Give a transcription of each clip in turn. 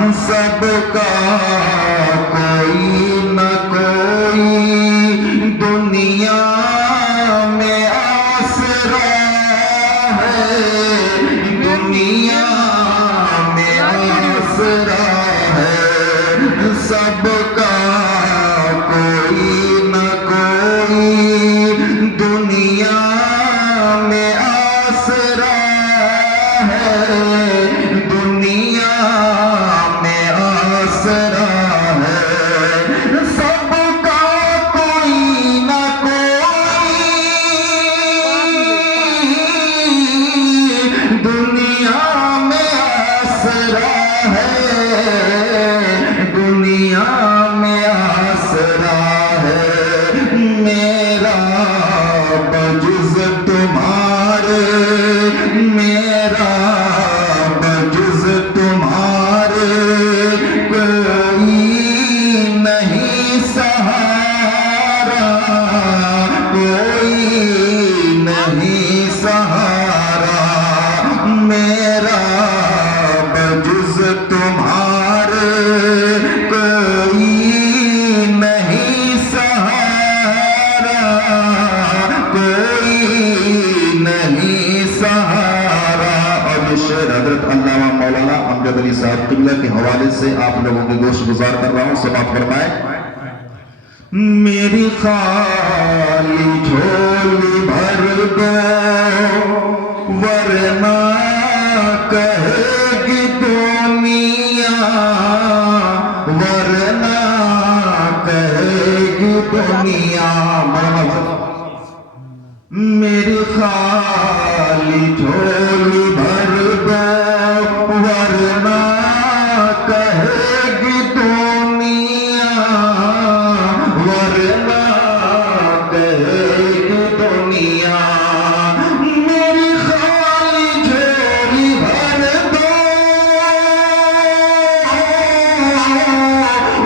سب کا کوئی نہ کوئی دنیا میں آسرا ہے، دنیا میں آسرا ہے، سب کا کوئی نہ کوئی دنیا میں آسرا ہے، دنیا میں آسرا ہے، سب کا کوئی نہ کوئی دنیا میں آسرا ہے، دنیا میں آسرا ہے، میرا بجز تمہارے، میرا بجز تمہارے کوئی نہیں سہارا، کوئی نہیں سہارا، میرا بجز تمہارے کوئی نہیں سہارا، کوئی نہیں سہارا۔ اور یہ شعر حضرت علامہ مولانا امجد علی صاحب قبلہ کے حوالے سے آپ لوگوں کے گوش گزار کر رہا ہوں، سماعت فرمائے۔ میری خالی جھولی بھر دو ورنہ کہے گی دنیا، ورنہ کہے گی دنیا، میری خالی جھولی بھر دو ورنہ کہے گی دنیا، ورنہ کہے گی دنیا، میری خالی جھولی بھر دو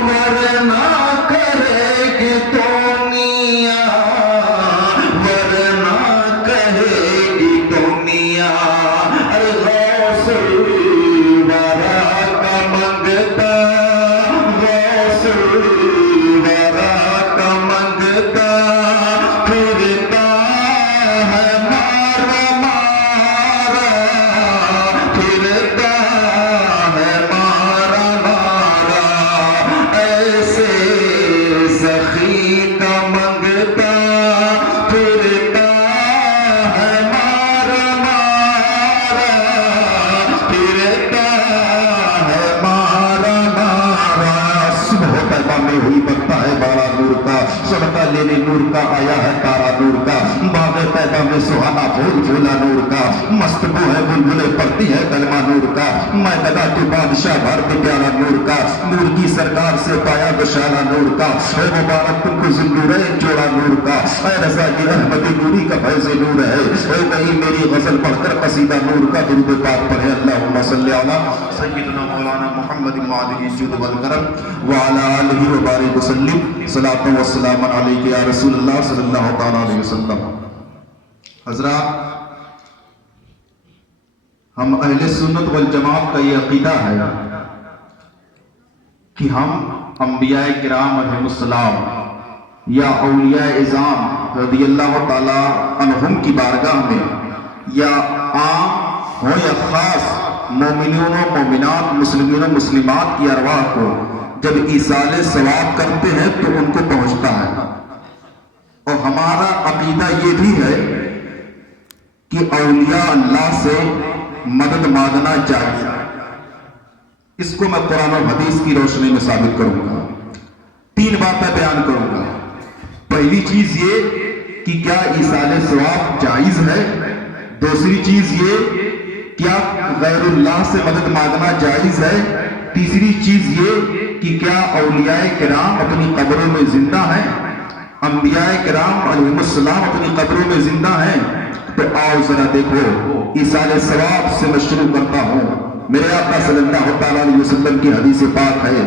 ورنہ کہے گی دنیا، ورنہ کہے گی دنیا، غوث الورا کا منگتا، غوث الورا کا منگتا پھرتا ہے مارا مارا، پھرتا ہے مارا مارا، ایسے سخی کا منگتا پھرتا ہے مارا مارا، پھرتا ہے مارا مارا، صبح پیدا میں ہوئی بنتا ہے بارہ نور کا، صدقہ لینے نور کا آیا ہے تارا نور کا، باغ پیدا میں سہانا پھول پھولا نور کا، مست بو ہے بلبلیں پڑتی ہے کلمہ نور کا، میں لگا تو بادشاہ بھارت پیارا نور کا، نور کی سرکار سے پایا بشارہ نور کا، اے مبارک تم کو زندور جوڑا نور کا، اے رضا کی رحمت نوری کا فیض نور ہے، اے کہیں میری غزل پڑھ کر قصیدہ نور کا درود پاک پڑھے، اللہم صلی علی سیدنا مولانا محمد وعلی الجود والکرم وعلی آلہ وبارک وسلم، صلاۃ و سلام علیک یا رسول اللہ صلی اللہ تعالی علیہ وسلم۔ حضرات، ہم اہل سنت والجماعت کا یہ عقیدہ ہے کہ ہم انبیاء کرام علیہم السلام یا اولیاء اعظام رضی اللہ تعالی عنہم کی بارگاہ میں یا عام ہو یا خاص مومنین و مومنات، مسلمین و مسلمات کی ارواح کو جب ایصال ثواب کرتے ہیں تو ان کو پہنچتا ہے، اور ہمارا عقیدہ یہ بھی ہے کہ اولیاء اللہ سے مدد مانگنا چاہیے۔ اس کو میں قرآن و حدیث کی روشنی میں ثابت کروں گا، تین باتیں بیان کروں گا۔ پہلی چیز یہ کہ کیا ایصال ثواب جائز ہے، دوسری چیز یہ کیا غیر اللہ سے مدد مانگنا جائز ہے، تیسری چیز یہ کہ کیا اولیاء کرام اپنی قبروں میں زندہ ہیں، انبیاء کرام علیہ السلام اپنی قبروں میں زندہ ہیں۔ تو آؤ ذرا دیکھو، ایصال ثواب سے میں شروع کرتا ہوں۔ میرے آقا صلی اللہ تعالیٰ علیہ وسلم کی حدیث پاک ہے،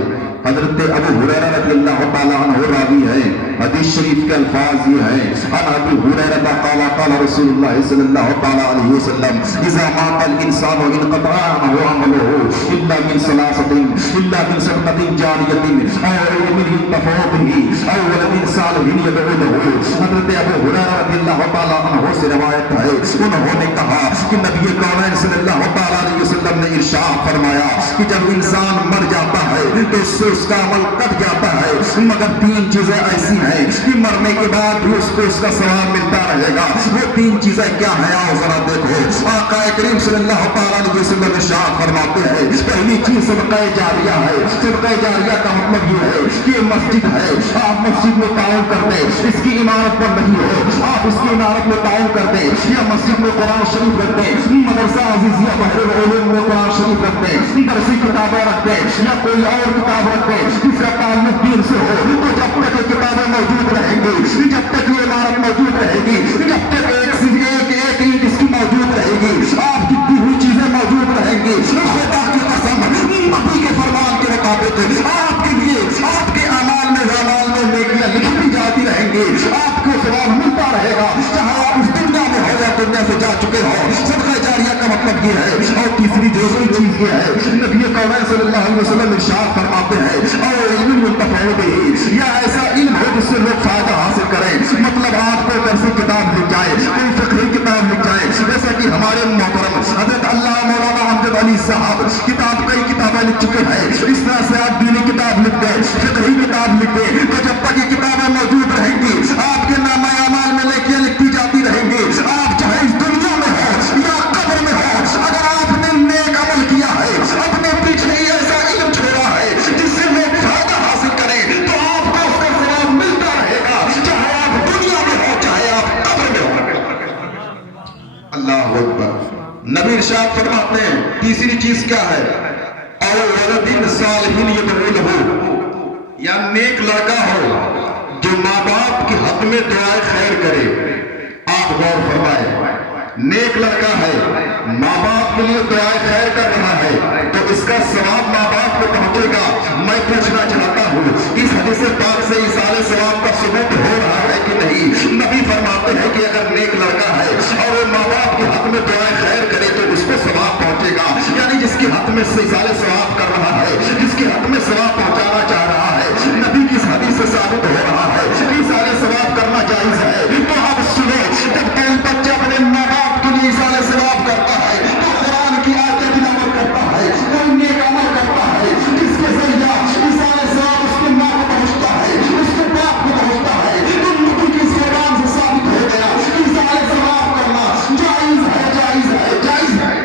حضرت ابو ہریرہ رضی اللہ تعالیٰ عنہ راوی ہے، حدیث شریف کے الفاظ یہ ہیں، عن ابی ہریرہ قال قال رسول اللہ صلی اللہ تعالیٰ علیہ وسلم اذا مات الانسان انقطع عنه عمله الا من صدقۃ جاریۃ او علم ينتفع به او ولد صالح يدعو له۔ حضرت ابو ہریرہ رضی اللہ تعالیٰ عنہ سے روایت ہے، انہوں نے کہا کہ نبی کونین صلی اللہ تعالیٰ علیہ وسلم نے ارشاد فرمایا کہ جب انسان مر جاتا ہے تو اس کا عمل کٹ جاتا ہے، مگر تین چیزیں ایسی ہیں کہ مرنے کے بعد بھی اس کو اس کا ثواب ملتا رہے گا۔ وہ تین چیزیں کیا ہیں؟ آؤ ذرا دیکھو۔ آقا کریم صلی اللہ تعالیٰ علیہ وسلم ارشاد فرماتے ہیں، پہلی چیز صدقہ جاریہ ہے۔ صدقہ جاریہ کا مطلب یہ ہے کہ یہ مسجد ہے، آپ مسجد میں تعاون کر دیں، اس کی عمارت پر نہیں ہو، آپ اس کی عمارت میں تعاون کر دیں، یا مسجد میں قرآن شریف رکھ دیں، مدرسہ عزیزیہ بحر العلوم میں قرآن شریف رکھ دیں، درسی کتابیں رکھ دیں، یا کوئی اور کتاب رکھ دیں جس کا تعلق دین سے ہو، تو جب تک یہ کتابیں موجود رہیں گی، جب تک یہ عمارت موجود رہے گی، جب تک ایک اینٹ اس کی موجود رہے گی، آپ کی دی ہوئی چیزیں موجود رہیں گی، خدا کی قسم نبی کے فرمان کے مطابق آپ کے لیے آپ کے اعمال میں نیکیاں لکھی جاتی رہیں گی، آپ کو ثواب ملتا رہے گا، چاہے آپ اس دنیا میں ہو یا دنیا سے جا چکے ہو۔ صدقہ جاریہ کا مطلب یہ ہے۔ اور تیسری چیز یہ ہے، نبی کونین صلی اللہ علیہ وسلم ارشاد فرماتے ہیں، اور علم ينتفع به، یا ایسا علم ہو جس سے لوگ فائدہ حاصل کریں۔ مطلب آپ کو درسی کتاب لکھ جائے، کوئی فقہی کتاب لکھ جائے، جیسا کہ ہمارے محترم حضرت اللہ مولانا امجد علی صاحب کئی کتابیں لکھ چکے ہیں، اس طرح سے آپ دینی کتاب لکھ دیں، فقہی کتاب لکھ دیں، تو جب تک یہ کتابیں موجود رہیں گی، آپ کے نامہ اعمال میں نیکیاں لکھی جاتی رہیں گی۔ آپ چاہے اس دنیا میں ہو یا قبر میں ہو، اگر آپ نے نیک عمل کیا ہے، اپنے پیچھے ایسا علم چھوڑا ہے جس سے لوگ فائدہ حاصل کریں، تو آپ کو اس کا ثواب ملتا رہے گا، چاہے آپ دنیا میں ہو چاہے آپ قبر میں ہو۔ اللہ اکبر۔ نبی ارشاد فرماتے ہیں تیسری چیز کیا ہے؟ اور ولد صالح يدعو له، یا نیک لڑکا ہو جو ماں باپ کے حق میں دعائے خیر کرے۔ آپ غور فرمائیں، نیک لڑکا ہے، ماں باپ کے لیے دعائے خیر کر رہا ہے، تو اس کا ثواب ماں باپ کو پہنچے گا۔ میں پوچھنا چاہتا ہوں، اس حدیث پاک سے ایصال ثواب کا ثبوت ہو رہا ہے کہ نہیں؟ نبی فرماتے ہیں کہ اگر نیک لڑکا ہے اور وہ ماں باپ کے حق میں دعائے خیر کرے تو اس کو ثواب پہنچے گا۔ یعنی جس کے حق میں ایصال ثواب کر رہا ہے، جس کے حق میں ثواب پہنچانا چاہ رہا ہے، نبی کی اس حدیث سے ثابت ہو رہا ہے کہ ایصال ثواب کرنا جائز ہے۔ تو اب سنو، جب کوئی بچہ اپنے ماں باپ کے لیے ایصال ثواب کرتا ہے تو قرآن کی آیتیں تلاوت کرتا ہے، کوئی نیک عمل کرتا ہے جس کے ذریعہ ایصال ثواب اس کے ماں کو پہنچتا ہے، اس کے باپ کو پہنچتا ہے، تو نبی کی اس قرآن سے ثابت ہو گیا ایصال ثواب کرنا جائز ہے، جائز ہے، جائز ہے۔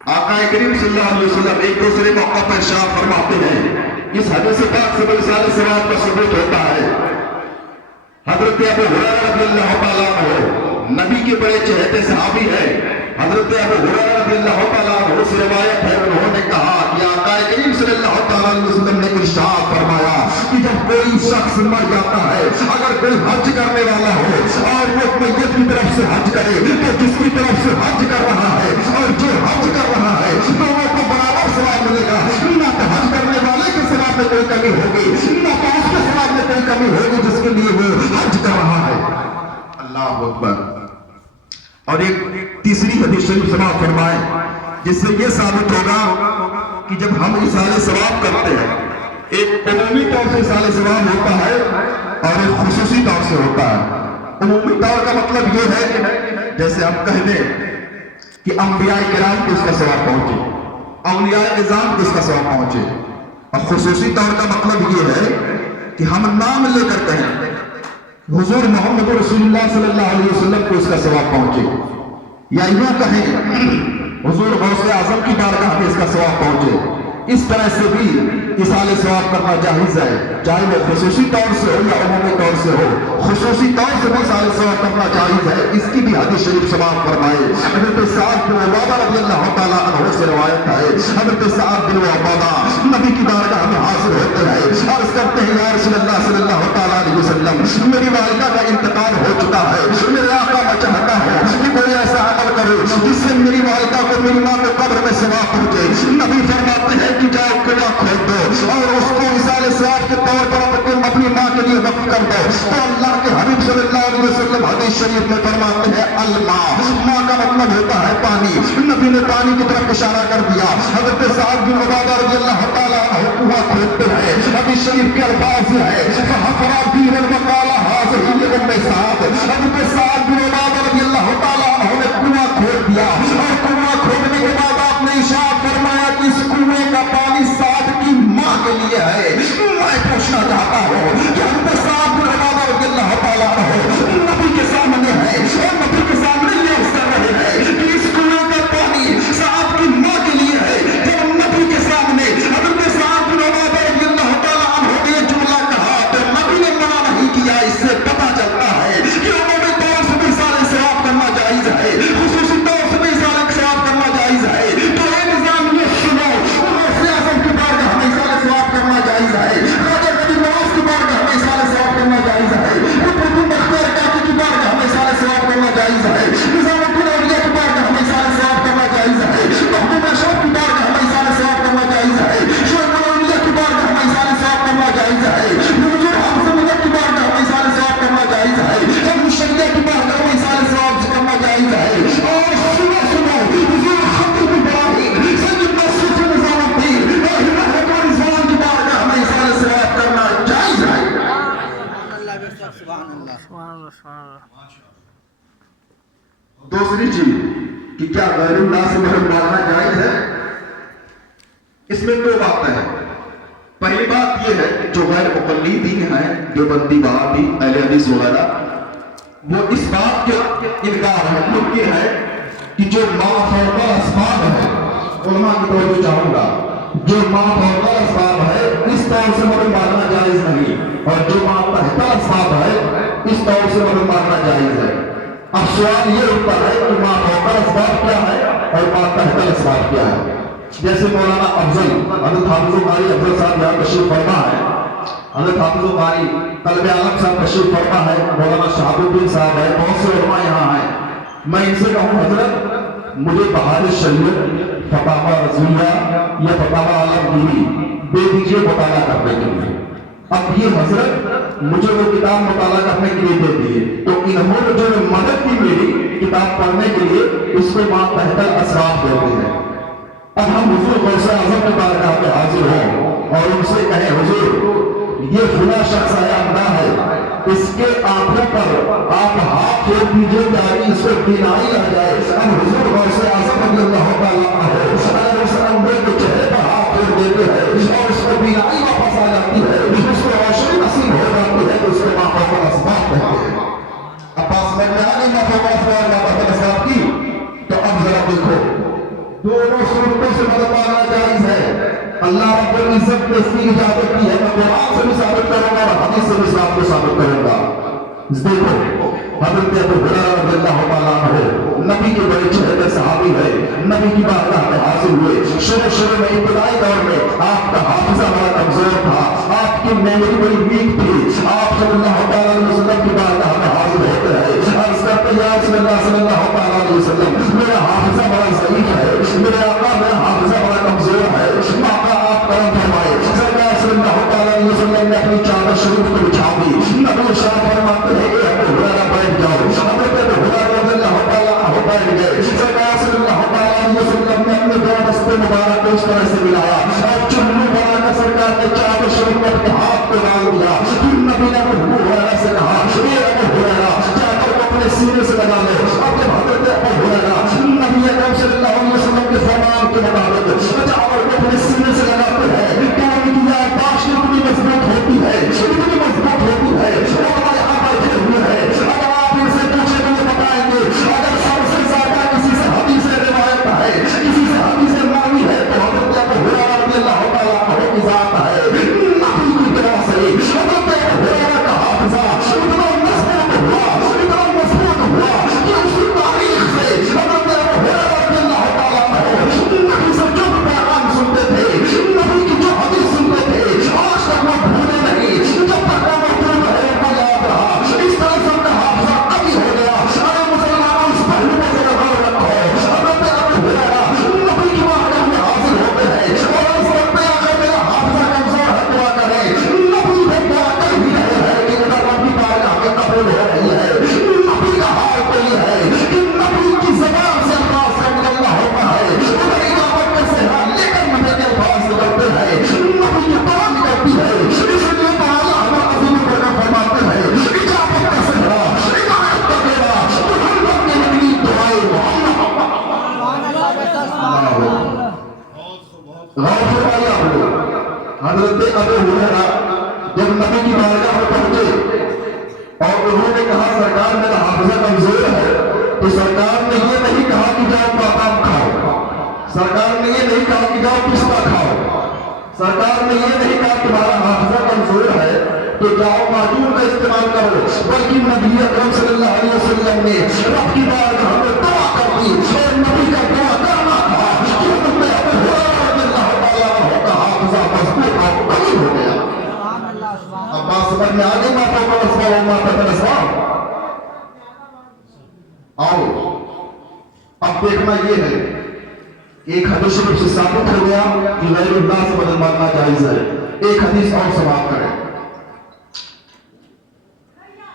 آقا کریم صلی اللہ علیہ وسلم ایک دوسرے موقع پر ارشاد فرماتے ہیں، اس حدیث پاک سے ایصال ثواب کا ثبوت ہوتا ہے۔ حضرت ابو ہریرہ رضی اللہ تعالیٰ عنہ نبی کے بڑے چہتے صحابی ہے، حضرت ابو ہریرہ رضی اللہ تعالیٰ عنہ سے روایت ہے، انہوں نے کہا کہ آقا کریم صلی اللہ تعالیٰ علیہ وسلم نے ارشاد فرمایا کہ جب کوئی شخص مر جاتا ہے، اگر کوئی حج کرنے والا ہو اور وہ میت کی طرف سے حج کرے، تو جس کی طرف سے حج کر رہا ہے اور جو حج کر رہا ہے دونوں کو برابر ثواب ملے گا۔ نہ تو حج کرنے والے کے ثواب میں کوئی کمی ہوگی، نہ تو اس کے ثواب میں کوئی کمی ہوگی جس کے لیے وہ حج کر رہا ہے۔ اللہ اکبر۔ اور ایک تیسری حدیث شریف سماعت فرمائے جس سے یہ ثابت ہوگا کہ جب ہم ایصال ثواب کرتے ہیں، ایک عمومی طور سے ایصال ثواب ہوتا ہے اور ایک خصوصی طور سے ہوتا ہے۔ عمومی طور کا مطلب یہ ہے جیسے ہم کہہ دیں کہ انبیاء کرام کو اس کا ثواب پہنچے، اولیاء اعظام کو اس کا ثواب پہنچے، اور خصوصی طور کا مطلب یہ ہے کہ ہم نام لے کر کہیں حضور محمد رسول اللہ صلی اللہ علیہ وسلم کو اس کا ثواب پہنچے، یا یوں کہیں حضور غوث اعظم کی بارگاہ میں اس کا ثواب پہنچے۔ اس طرح سے بھی ایصال ثواب کرنا جائز ہے، چاہے وہ خصوصی طور سے ہو یا عمومی طور سے ہو۔ خصوصی طور سے بھی ایصال ثواب کرنا جائز ہے، اس کی بھی حدیث شریف سماعت فرمائے۔ حضرت سعد بن عبادہ رضی اللہ تعالیٰ عنہ سے روایت ہے، حضرت سعد بن عبادہ نبی کی بارگاہ میں حاضر ہوتے ہیں، عرض کرتے ہیں یا رسول اللہ صلی اللہ تعالیٰ علیہ وسلم، میری والدہ کا انتقال ہو چکا ہے، میرے آقا میں چاہتا ہوں کہ کوئی ایسا عمل کرو جس سے میری والدہ کو ہوئے نبی فرماتے ہیں کہ جاؤ کنواں کھود دو اور اس کو مثال ثواب کے طور پر اپنی ماں کے لیے وقف کر دو. تو اللہ کے حبیب صلی اللہ علیہ وسلم حدیث شریف میں فرماتے ہیں الماء، ماں کا مطلب ہوتا ہے پانی. نبی نے پانی کی طرف اشارہ کر دیا. حضرت سعد بن عبادہ رضی اللہ تعالیٰ عنہ کنواں کھودتے ہیں. حدیث شریف کے الفاظ یہ ہے فحفر بئرا وقال هذه لأم سعد. حضرت سعد بن عبادہ رضی اللہ تعالیٰ عنہ نے کنواں کھود دیا اور کنواں کھودنے کے بعد آپ نے ارشاد فرمایا کہ اس کنویں کا پانی سعد کی ماں کے لیے ہے. میں پوچھنا چاہتا ہوں کہ حضرت سعد بن عبادہ رضی اللہ تعالیٰ عنہ نبی کے سامنے ہے اور نبی کے سامنے یہ عرض کر رہے ہیں کہ اس کنویں کا پانی سعد کی ماں کے لیے ہے. جب نبی کے سامنے حضرت سعد بن عبادہ رضی اللہ تعالیٰ عنہ نے یہ جملہ کہا تو نبی نے منع نہیں کیا. اس سے پتہ چلتا ہے کہ عمومی طور سے بھی سارے ثواب کرنا جائز ہے، خصوصی طور سے بھی سارے ثواب کرنا جائز ہے. تو اے نظام یہ سنو، غوث اعظم کی بارگاہ میں سارے ثواب کرنا جائز ہے، راجہ غریب نواز کی بارگاہ میں سارے ثواب کرنا جائز ہے، قطب بختیار کاکی کی بارگاہ میں سارے ثواب کرنا جائز ہے، نظام الدین اولیاء کی بارگاہ میں سارے ثواب کرنا جائز ہے، محبوب اشرف کی بارگاہ میں سارے ثواب کرنا جائز ہے، شعیب الاولیاء کی بارگاہ میں سارے ثواب کرنا جائز ہے، حضور حافظ مدد کی بارگاہ میں سارے ثواب کرنا جائز ہے، ابن شریعہ کی بارگاہ میں سارے ثواب کرنا جائز ہے. اور سنو سنو حضور خطیب ابراہیم سیدنا صوفی نظام الدین رحمہ اللہ رضوان کی بارگاہ میں سارے ثواب کرنا جائز ہے. دوسری چیز کہ کیا غیر اللہ سے محرم ماننا جائز ہے؟ اس میں دو باتیں ہیں. پہلی بات یہ ہے کہ جو غیر مقلدین ہیں دیوبندی وہابی اہل حدیث وغیرہ وہ اس بات کے انکار ہے. مطلب یہ ہے کہ جو ما فوق الاسباب ہے، علماء کی توجہ چاہوں گا، جو ما فوق الاسباب ہے اس طور سے محرم ماننا جائز نہیں، اور جو ما تحت الاسباب ہے اس طور سے محرم ماننا جائز ہے. اب سوال یہ ہوتا ہے کہ ما فوق الاسباب کیا ہے اور ما تحت الاسباب کیا ہے. جیسے مولانا افضل حضرت حافظ قاری افضل صاحب یہاں تشریف فرما ہے، حضرت حافظ قاری قلب عالم صاحب تشریف فرما ہے، مولانا شہاب الدین صاحب ہے، بہت سے علماء یہاں ہیں. میں ان سے کہوں حضرت مجھے بہار شریعت فتاوی رضویہ یا فتاوی عالمگیری دے دیجیے مطالعہ کرنے کے لیے. اب یہ حضرت مجھے وہ کتاب مطالعہ کرنے کے لیے دے دیے تو انہوں نے جو مدد کی میری کتاب پڑھنے کے لیے اس کو ما تحت الاسباب دیتے ہیں. اب ہم حضور غوث اعظم کے بارگاہ پہ حاضر ہوں اور ان سے کہیں حضور یہ فلاں شخص عیاندہ ہے، اس کے آنکھوں پر آپ ہاتھ پھیر دیجیے تاکہ اس کو بینائی آ جائے. اب حضور غوث اعظم رضی اللہ تعالیٰ عنہ اس اندھے کے چہرے پر ہاتھ پھیر دیتے ہیں اور اس کو بینائی واپس آ جاتی ہے، اس کو روشنی نصیب ہو جاتی ہے، تو اس کے ما فوق الاسباب کہتے ہیں. اب پاس میں بیانی ما فوق الاسباب کی. تو اب ذرا دیکھو دونوں صورتوں سے مدد مانگنا جائز ہے. اللہ رب العزت نے اس کی اجازت کی ہے. میں قرآن سے بھی ثابت کروں گا اور حدیث سے بھی ثابت کروں گا. دیکھو حضرت ابو ہریرہ رضی اللہ تعالیٰ عنہ نبی کے بڑے چہرے صحابی ہے، نبی کی بارگاہ میں حاضر ہوئے. شروع میں ابتدائی دور میں آپ کا حافظہ بڑا کمزور تھا، آپ کی میموری بڑی ویک تھی. آپ صلی اللہ تعالیٰ علیہ وسلم کی بارگاہ میں حاضر ہوتے ہیں، عرض کرتے ہیں یا رسول اللہ صلی اللہ تعالیٰ علیہ وسلم میرا حافظہ بڑا ضعیف ہے، میرے آقا میرا حافظہ بڑا کمزور ہے، آقا آپ کرم فرمائے. سرکار صلی اللہ تعالیٰ علیہ وسلم نے اپنی چادر شریف کو بچھا دی. نبی ارشاد فرماتے ہیں کہ ابو ہریرہ بیٹھ جاؤ. حضرت ابو ہریرہ رضی اللہ تعالیٰ عنہ بیٹھ گئے. سرکار صلی اللہ تعالیٰ علیہ وسلم نے اپنے دو دستے مبارک کو اس طرح سے ملایا اور چلو بنا کر سرکار نے چادر شریف کو اپنے ہاتھ پہ ڈال دیا. پھر نبی نے ابو ہریرہ سے کہا اے ابو ہریرہ چادر کو اپنے سینے سے لگا لے. اب جب حضرت ابو ہریرہ نبی اکرم صلی اللہ علیہ وسلم کے فرمان کے مطابق چادر کو اپنے سینے سے لگاتے ہیں تو ان کی یادداشت اتنی مضبوط ہوتی ہے، اتنی مضبوط ہوتی ہے. علماء یہاں بیٹھے ہوئے ہیں، اگر آپ ان سے پوچھیں تو وہ بتائیں گے اگر سب سے زیادہ کسی سے حدیث روایت ہے، کسی سے حدیث مروی ہے تو حضرت ابو ہریرہ غور فرمائیے آپ لوگ، حضرت ابو ہریرہ جب نبی کی بارگاہ میں پہنچے اور انہوں نے کہا سرکار میرا حافظہ کمزور ہے، تو سرکار نے یہ نہیں کہا کہ جاؤ بادام کھاؤ، سرکار نے یہ نہیں کہا کہ جاؤ پستہ کھاؤ، سرکار نے یہ نہیں کہا تمہارا حافظہ کمزور ہے تو جاؤ معجون کا استعمال کرو، بلکہ نبی اکرم صلی اللہ علیہ وسلم نے رب کی بارگاہ میں دعا کر دی اور نبی کا دعا کرنا تھا کہ حضرت ابو ہریرہ رضی اللہ تعالیٰ عنہ کا حافظہ مضبوط اور قوی ہو گیا۔ اب بات سمجھ میں آ گئی ماتا کو اسماء و ماتا کا اسماء۔ آؤ اب دیکھنا یہ ہے، ایک حدیث شریف سے ثابت ہو گیا کہ غیر اللہ سے مدد مانگنا جائز ہے۔ ایک حدیث اور سماعت کریں۔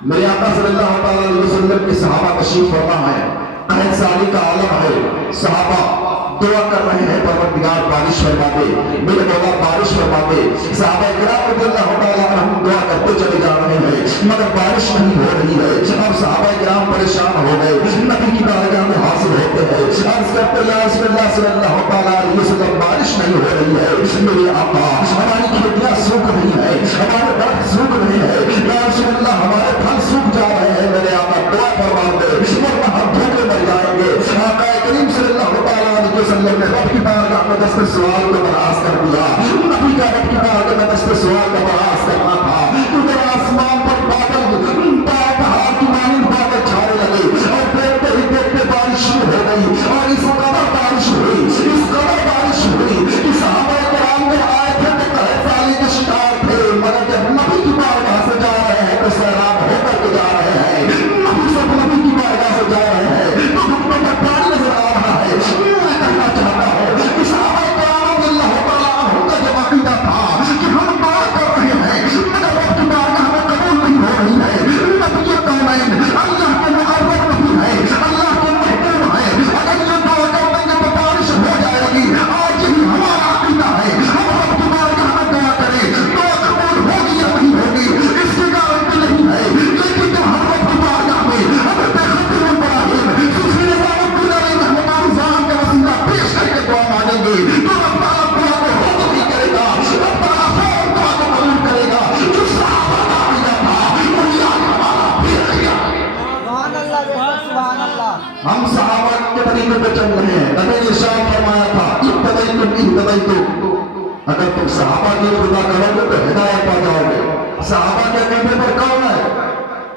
میرے آقا صلی اللہ تعالیٰ علیہ وسلم کے صحابہ تشریف فرما ہے، قحط سالی کا عالم ہے، صحابہ دعا کر رہے ہیں پروردگار بارش فرما دے، میرے مولا بارش فرما دے۔ صحابہ کرام رضی اللہ تعالیٰ عنہم دعا کرتے چلے جا رہے ہیں مگر بارش نہیں ہو رہی ہے۔ اب صحابہ کرام پریشان ہو گئے، نبی کی بارگاہ میں حاضر ہوتے ہیں، عرض کرتے یا رسول اللہ صلی اللہ تعالیٰ علیہ وسلم بارش نہیں ہو رہی ہے، میرے آقا ہماری کھیتیاں سوکھ رہی ہیں، ہمارے درخت سوکھ رہے ہیں، یا رسول اللہ ہمارے پھل سوکھ جا رہے ہیں، میرے آقا دعا فرما دے ورنہ ہم بھوکے مر جائیں گے۔ آقا کریم صلی اللہ تعالیٰ علیہ وسلم نے رب کی بارگاہ میں دست سوال کو براز کر دیا۔ نبی کا رب کی بارگاہ میں دست سوال کو براز کرنا تھا کیونکہ آسمان پر بادل پہاڑ کی مانند بادل چھانے لگے اور دیکھتے ہی دیکھتے بارش شروع ہو گئی اور اس قدر بارش ہوئی، اس قدر بارش ہوئی کہ صحابہ کرام میں آئے تھے کہ قحط سالی کے شکار تھے مگر جب نبی کی بارگاہ سے جا رہے ہیں تو سیراب ہو کر کے جا رہے ہیں، نبی سے نبی کی بارگاہ سے جا رہے ہیں تو گھٹنوں پر پانی نظر آ رہا ہے۔ میں کہنا چاہتا ہوں کہ صحابہ کرام رضی اللہ تعالیٰ عنہم کا جو عقیدہ تھا کہ ہم دعا کر رہے ہیں مگر رب کی بارگاہ میں قبول نہیں ہو رہی ہے، نبی کونین اللہ کے مقرب نہیں ہے، اللہ کے محبوب ہے، اگر یہ دعا کر دیں گے تو بارش ہو جائے گی۔ آج یہی ہمارا عقیدہ ہے، ہم رب کی بارگاہ میں دعا کریں دعا قبول ہوگی یا نہیں ہوگی اس کی گارنٹی نہیں ہے، لیکن جب ہم رب کی بارگاہ میں حضرت ختم ابراہیم صوفی نظام الدین علیہ رحمۃ اللہ کا وسیلہ پیش کر کے دعا مانگیں گے تو رب تعالیٰ دعا کو رد نہیں کرے گا، رب تعالیٰ فوراً دعا کو قبول کرے گا۔ جو صحابہ کا عقیدہ تھا وہی آج ہمارا بھی عقیدہ ہے۔ ہم صحابہ کے طریقے پہ چل رہے ہیں، نبی نے ارشاد فرمایا تھا اہتدیتم اگر تم صحابہ کی اتباع کرو گے تو ہدایت پا جاؤ گے۔ صحابہ کے عقیدے پر کون ہے؟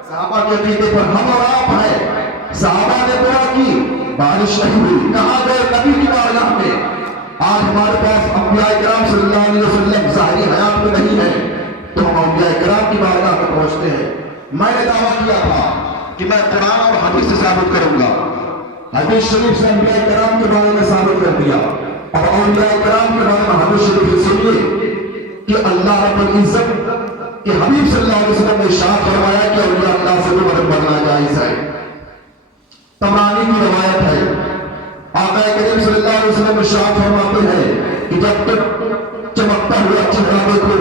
صحابہ کے عقیدے پر ہم اور آپ ہیں۔ صحابہ نے دعا کی، بارش نہیں ہوئی، کہاں گئے؟ نبی کی بارگاہ میں۔ آج ہمارے پاس انبیاء کرام صلی اللہ علیہ وسلم ظاہری حیات میں نہیں ہے تو ہم انبیاء کرام کی بارگاہ میں پہنچتے ہیں۔ میں نے دعویٰ کیا تھا کہ میں قرآن اور حدیث سے ثابت کروں گا، حدیث شریف سے انبیاء کرام کے بارے میں ثابت کر دیا، اور انبیاء کرام کے بارے میں حدیث شریف سے سنیے کہ اللہ رب العزت کہ حبیب صلی اللہ علیہ وسلم نے ارشاد فرمایا کہ اولیاء اللہ سے مدد مانگنا جائز ہے۔ طبرانی کی روایت ہے، آقا کریم صلی اللہ علیہ وسلم ارشاد فرماتے ہیں کہ جب تک چمکتا ہوا چہرہ دیکھو،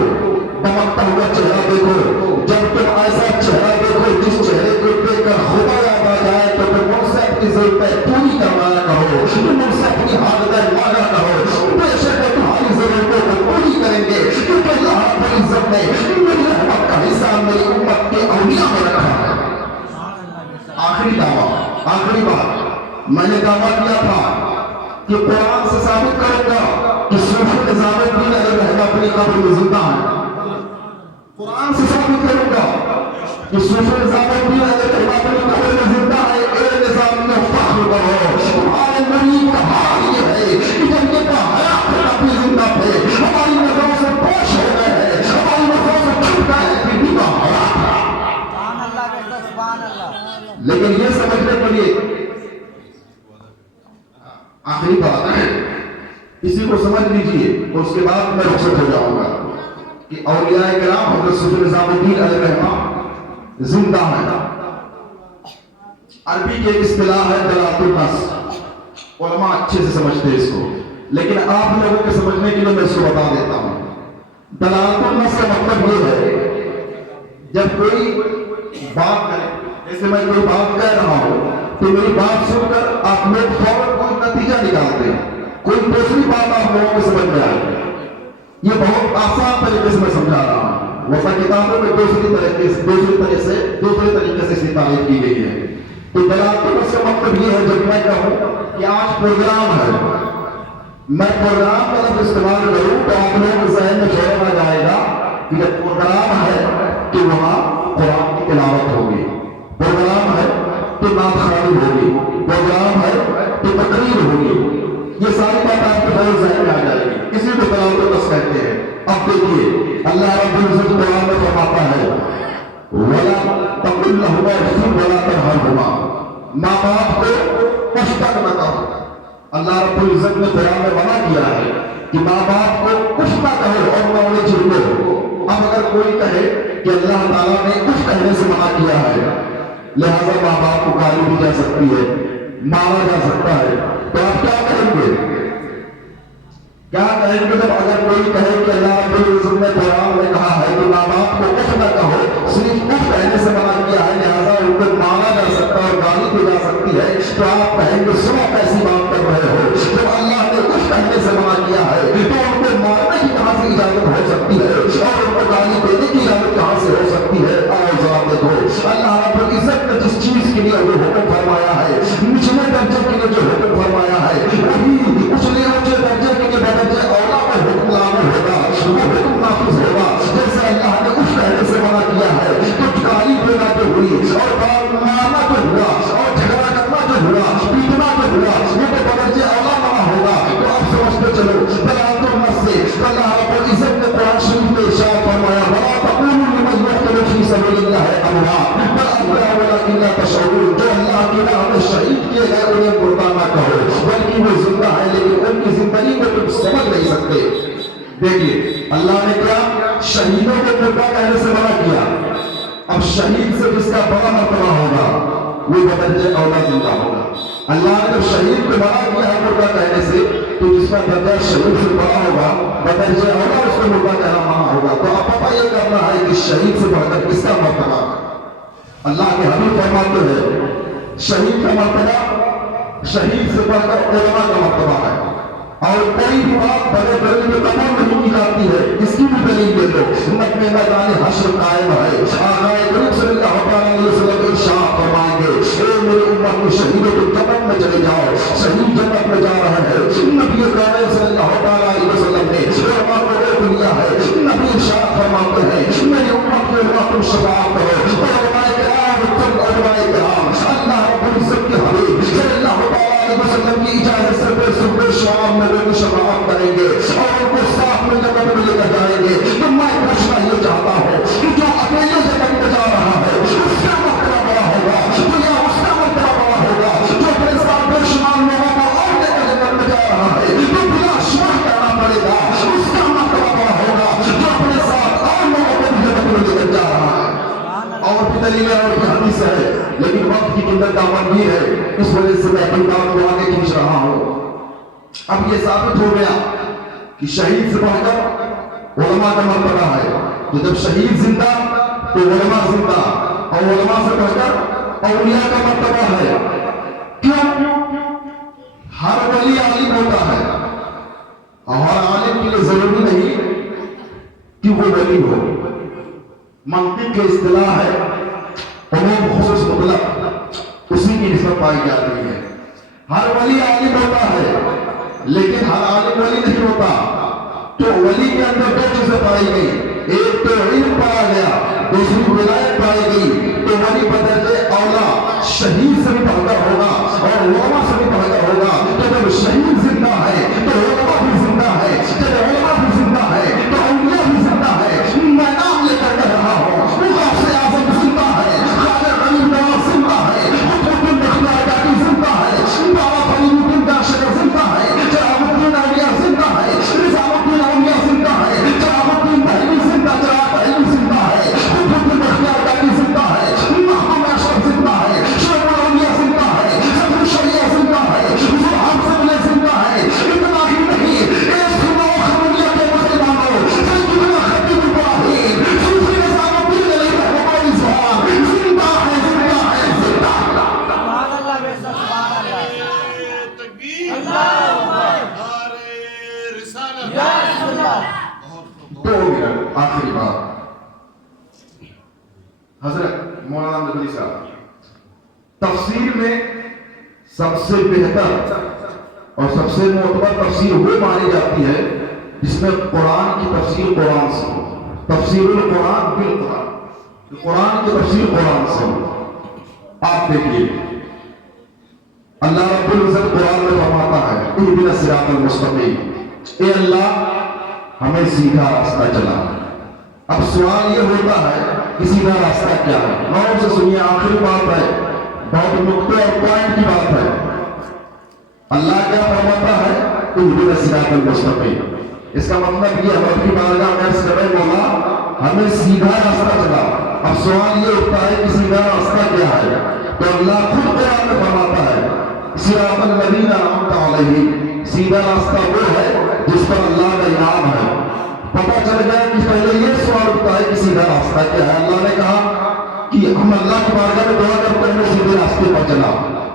دمکتا ہوا چہرہ دیکھو، جب تم ایسا چہرہ دیکھو جس چہرے کو دیکھ کر خدا یاد آ جائے تو پھر مجھ سے اپنی ضرورتیں پوری کروایا کرو، مجھ سے اپنی حاجتیں مانگا کرو، بے شک تمہاری ضرورتوں کو پوری کریں گے کیونکہ اللہ رب العزت نے میری رحمت کا حصہ میری امت کے اولیاء میں رکھا ہے۔ آخری دعویٰ، آخری بات، میں نے دعویٰ کیا تھا کہ قرآن سے ثابت کروں گا کہ صوفی نظام الدین علیہ رحمہ اپنی قبر میں زندہ ہے۔ قرآن سے ثابت کروں گا کہ صوفی نظام الدین علیہ رحمہ اپنی قبر میں زندہ ہے۔ اے نظام میں فخر کرو، تمہارے مرید کا حال یہ ہے کہ جب یہ حیات اپنی زندہ تھے ہماری نظروں سے پوش ہو گئے ہیں، ہماری نظروں سے چھپ گئے ہیں کہ دیوا حیات ہے۔ لیکن یہ سمجھنے کے لیے آخری بات ہے، اسی کو سمجھ لیجئے اور اس کے بعد میں رخصت ہو جاؤں گا کہ اولیاء کرام حضرت صوفی نظام الدین علیہ رحمہ زندہ ہے۔ عربی کی ایک اصطلاح ہے دلالت النص، علماء اچھے سے سمجھتے ہیں اس کو، لیکن آپ لوگوں کے سمجھنے کے لیے میں اس کو بتا دیتا ہوں۔ دلالت النص کا مطلب یہ ہے جب کوئی بات کرے، جیسے میں کوئی بات کہہ رہا ہوں تو میری بات سن کر آپ لوگ فوراً کوئی نتیجہ نکالتے ہیں، کوئی دوسری بات آپ لوگوں کو سمجھ میں آئے یہ بہت آسان طریقے سے میں سمجھا رہا ہوں، ورنہ کتابوں میں دوسری طریقے سے اس کی تعریف کی گئی ہے۔ تو دلالت کا مطلب یہ ہے جب میں کہوں کہ آج پروگرام ہے، میں پروگرام کا لفظ استعمال کروں تو آپ لوگوں کے ذہن میں جوڑ آ جائے گا کہ جب پروگرام ہے تو وہاں قرآن کی تلاوت ہوگی، پروگرام ہے تو نعت خوانی ہوگی، پروگرام ہے تو تقریر ہوگی، یہ ساری بات آپ کے بہت ذہن میں آ جائے گی، اسی کو تلاوت بس کہتے ہیں۔ اب دیکھیے اللہ رب العزت قرآن میں فرماتا ہے وَلَا تَقُلْ لَهُمَا اُفٍّ وَلَا تَنْهَرْهُمَا، ماں باپ کو کچھ تک نہ کہو۔ اللہ رب العزت نے قرآن میں منع کیا ہے کہ ماں باپ کو کچھ نہ کہو اور نہ انہیں جھڑکو۔ اب اگر کوئی کہے کہ اللہ تعالیٰ نے کچھ کہنے سے منع کیا ہے لہذا ماں باپ کو گالی دی جا سکتی ہے، مارا جا سکتا ہے، تو آپ کیا کہیں گے؟ کیا کہیں گے جب اگر کوئی کہے کہ اللہ رب العزت نے قرآن میں کہا ہے کہ ماں باپ کو کچھ نہ کہو، صرف کچھ کہنے سے منع کیا ہے لہذا ان کو مارا جا سکتا ہے اور گالی دی جا سکتی ہے، تو آپ کہیں گے سنو کیسی بات کر رہے ہو؟ جب اللہ نے کچھ کہنے سے منع کیا ہے تو ان کو مارنے کی کہاں سے اجازت ہو سکتی ہے اور ان کو گالی دینے کی اجازت کہاں سے ہو سکتی ہے؟ آؤ جواب دیکھو، اللہ رب العزت نے جس چیز کے لیے جو حکم فرمایا ہے، نچلے درجے کے لیے جو حکم فرمایا ہے، وہی اچھلے اونچے درجے کے لیے بدرجے اولا پر حکم لاگو ہوگا، وہ حکم نافذ ہوگا۔ جیسے اللہ نے اس کہنے سے منع کیا ہے تو گالی دینا جو ہوئی اور مارنا جو ہوا اور جھگڑا کرنا جو ہوا، پیٹنا جو ہوا، وہ تو بدرجے اولا منع ہوگا۔ تو اب سمجھتے چلو دلالت النص سے اللہ رب العزت نے قرآن شریف میں ارشاد فرمایا وَلَا تَقُولُوا لِمَنْ يُقْتَلُ فِي سَبِيلِ اللَّهِ أَمْوَاتٌ بَلْ أَحْيَاءٌ وَلَكِنْ لَا تَشْعُرُونَ، جو اللہ کی راہ میں شہید کیے گئے انہیں مردہ نہ کہو، بلکہ وہ زندہ ہے لیکن ان کی زندگی کو تم سمجھ نہیں سکتے۔ دیکھیے اللہ نے کیا شہیدوں کو مردہ کہنے سے منع کیا، اب شہید سے جس کا بڑا مرتبہ ہوگا وہ بدرجہ اولا زندہ ہوگا۔ اللہ نے جب شہید کو منع کیا ہے مردہ کہنے سے تو جس کا درجہ شہید سے بڑا ہوگا بدرجہ اولا اس کو مردہ کہنا منع ہوگا۔ تو اب پتہ یہ کرنا ہے کہ شہید سے بڑھ کر کس کا مرتبہ؟ اللہ کے حبیب فرماتے ہیں شہید کا مرتبہ شہید سے بڑھ کر علماء کا مرتبہ ہے، اور کوئی بھی بات بڑے بڑے میں قبول نہیں کی جاتی ہے، اس کی بھی دلیل دے دو۔ امت میں میدان حشر قائم ہے، آقا کریم صلی اللہ علیہ وسلم ارشاد فرمائیں گے اے میری امت کے شہیدوں تم جنت میں چلے جاؤ، شہید جنت میں جا رہے ہیں۔ نبی کریم صلی اللہ علیہ وسلم نے علماء کو روک لیا ہے، نبی ارشاد فرماتے ہیں میری امت کے علماء تم شفاعت کرو، علماء کرام تم علماء کرام اللہ رب العزت کے حبیب صلی اللہ علیہ وسلم کی اجازت سے بے صبح شام میں وہ شفاعت کریں گے اور ان کو ساتھ میں جنت میں لے کر جائیں گے۔ تو میں پوچھنا یہ چاہتا ہوں کہ جو اکیلے جنت میں جا رہا ہے اس کا مرتبہ بڑا ہوگا یا اس کا مرتبہ بڑا ہوگا جو اپنے ساتھ بے شمار لوگوں کو اور لے کر جنت میں جا رہا ہے تو بلا شمار کرنا پڑے گا، اس کا مرتبہ بڑا ہوگا جو اپنے ساتھ اور لوگوں کو جنت میں لے کر جا رہا ہے۔ اور بھی دلیل اور بھی حدیث ہے لیکن وقت کی قلت دامن یہ ہے، اس وجہ سے میں اپنی بات کو آگے کھینچ رہا ہوں۔ اب یہ ثابت ہو گیا کہ شہید سے بڑھ کر علماء کا مرتبہ ہے، تو جب شہید زندہ تو علماء زندہ، اور علماء سے بڑھ کر اولیاء کا مرتبہ ہے۔ کیوں؟ ہر ولی عالم ہوتا ہے اور ہر عالم کے لیے ضروری نہیں کہ وہ ولی ہو۔ منطق کی اصطلاح ہے عموم خصوص مطلق، اسی کی نسبت پائی جاتی ہے۔ ہر ولی عالم ہوتا ہے لیکن ہر عالم ولی نہیں ہوتا۔ تو ولی کے اندر دو چیزیں پائی گئی، ایک تو علم پایا گیا، دوسری ولایت پائی گئی۔ تو ولی بدرجے اولا شہید سے بھی بڑھ کر ہوگا اور علماء سے بھی بڑھ کر ہوگا۔ تو جب شہید زندہ ہے تو علماء بھی زندہ ہے، جب علماء بھی زندہ ہے تو اولیاء بھی زندہ ہے۔ میں نام لے کر کہہ رہا ہوں غوث اعظم زندہ ہے، خواجہ غریب نواز زندہ ہے، قطب الدین بختیار زندہ ہے، بابا فرید الدین کاشغر زندہ ہے، چراغ الدین اولیاء زندہ ہے، نظام الدین اولیاء زندہ ہے، چراغ الدین دہلوی زندہ، چراغ دہلوی زندہ ہے، قطب الدین بختیار زندہ ہے، محمد اشرف زندہ ہے، شیخ الاولیاء زندہ ہے، صدر الشریعہ زندہ ہے، حضور حافظ زندہ ہے۔ اتنا ہی نہیں، ایک سنو خمولیہ کے مسلمانوں سیدنا خطیب ابراہیم صوفی نظام الدین علیہ رحمۃ اللہ زندہ ہے، زندہ ہے، زندہ ہے۔ سبحان اللہ بے شک سبحان اللہ تکبیر، نعرہ رسالت، یا رسول اللہ منٹ آخری بات حضرت مولانا ندوی صاحب، تفسیر میں سب سے بہتر اور سب سے معتبر تفسیر وہ مانی جاتی ہے جس میں قرآن کی تفسیر قرآن سے ہو، تفسیر القرآن بالقرآن، قرآن کی تفسیر قرآن سے ہو۔ آپ دیکھیے اللہ رب العزت قرآن میں فرماتا ہے اہدنا الصراط المستقیم، اے اللہ ہمیں سیدھا راستہ چلا۔ اب سوال یہ ہوتا ہے کہ سیدھا راستہ کیا ہے؟ غور سے سنیے، آخری بات ہے، بہت نقطے اور پوائنٹ کی بات ہے۔ اللہ کیا فرماتا ہے؟ اہدنا الصراط المستقیم۔ اس کا مطلب یہ حضرت کی بارگاہ میں عرض کرے مولا ہمیں سیدھا راستہ چلا۔ اب سوال یہ ہوتا ہے کہ سیدھا راستہ کیا ہے؟ تو اللہ خود قرآن میں فرماتا ہے صراط الذین انعمت علیہم، سیدھا راستہ وہ ہے جس پر اللہ کا انعام ہے۔ پتہ چل گیا کہ پہلے یہ سوال اٹھتا ہے کہ سیدھا راستہ کیا ہے؟ اللہ نے کہا کہ ہم اللہ کی بارگاہ میں دعا کرتے ہیں سیدھے راستے پر چلا۔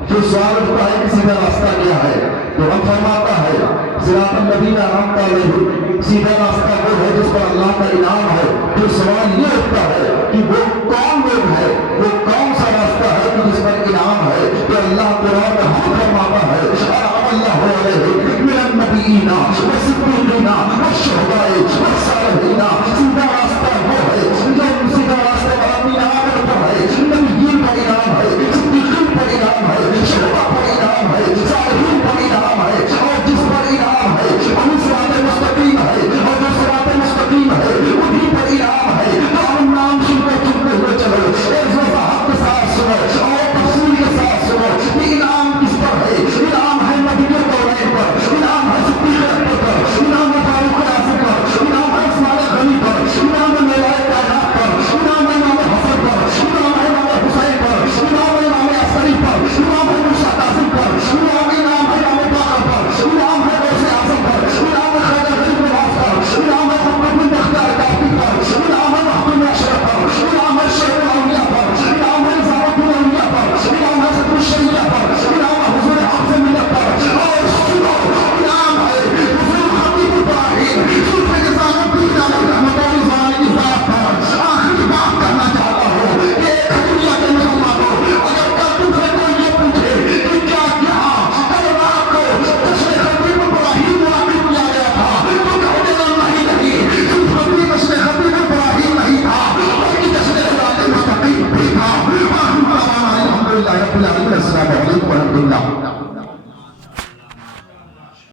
پھر سوال اٹھتا ہے کہ سیدھا راستہ کیا ہے؟ تو ہم فرماتا ہے صراط الذین انعمت علیہم، سیدھا راستہ وہ ہے جس پر اللہ کا انعام ہے۔ پھر سوال یہ اٹھتا ہے کہ وہ کون لوگ ہے، وہ کون سا راستہ ہے کہ جس پر انعام ہے؟ تو اللہ قرآن میں ہم فرماتا ہے انعم اللہ علیہم من النبیین والصدیقین والشہداء والصالحین، سیدھا راستہ وہ ہے جو سیدھا راستہ پر اپنی انعام کرتا ہے۔ نبیین پر انعام ہے، صدیقین پر انعام ہے، شہداء پر انعام ہے، صالحین پر انعام ہے، اور جس پر انعام ہے وہی صراط مستقیم ہے، اور جو صراط مستقیم ہے وہی پر انعام ہے۔ تو ہم نام سن کر چنتے ہوئے چلو، ایک وضاحت کے ساتھ سنو اور تفصیل کے ساتھ سنو کہ انعام کس پر ہے؟ انعام ہے نبی کے قولین پر، انعام ہے صدیق اکبر پر، انعام ہے فاروق اعظم پر، انعام ہے عثمان غنی پر، انعام ہے میرائے کائنات پر، انعام ہے امام حسن پر، انعام ہے امام حسین پر، انعام ہے امام عسکری پر، انعام ہے موسیٰ کاظم پر، انعام ہے امام باقر پر، انعام ہے غوث اعظم پر، انعام ہے خواجہ غریب نواز پر، انعام ہے قطب بن بختیار کاکڑی پر، انعام ہے مخدوم اشرف پر، انعام ہے شیخ الاولیاء پر، انعام ہے نظام الدین اولیاء پر، انعام ہے صدر الشریعہ پر، انعام ہے حضور حافظ ملت پر، اور سنو انعام ہے حضور خطیب ابراہیم صوفی نظام الدین علیہ رحمۃ اللہ کی ذات پر۔ آخری بات کرنا چاہتا ہوں کہ ایک دنیا کے مسلمانوں، اگر کل تم سے کوئی یہ پوچھے کہ کیا کیا کل رات کو جشن خطیب ابراہیم منعقد کیا گیا تھا، تو کہو گے نہیں، صرف خطیب جشن خطیب ابراہیم نہیں تھا بلکہ جشن صراط مستقیم بھی تھا۔ الحمد للہ رب العالمین، السلام علیکم ورحمۃ اللہ۔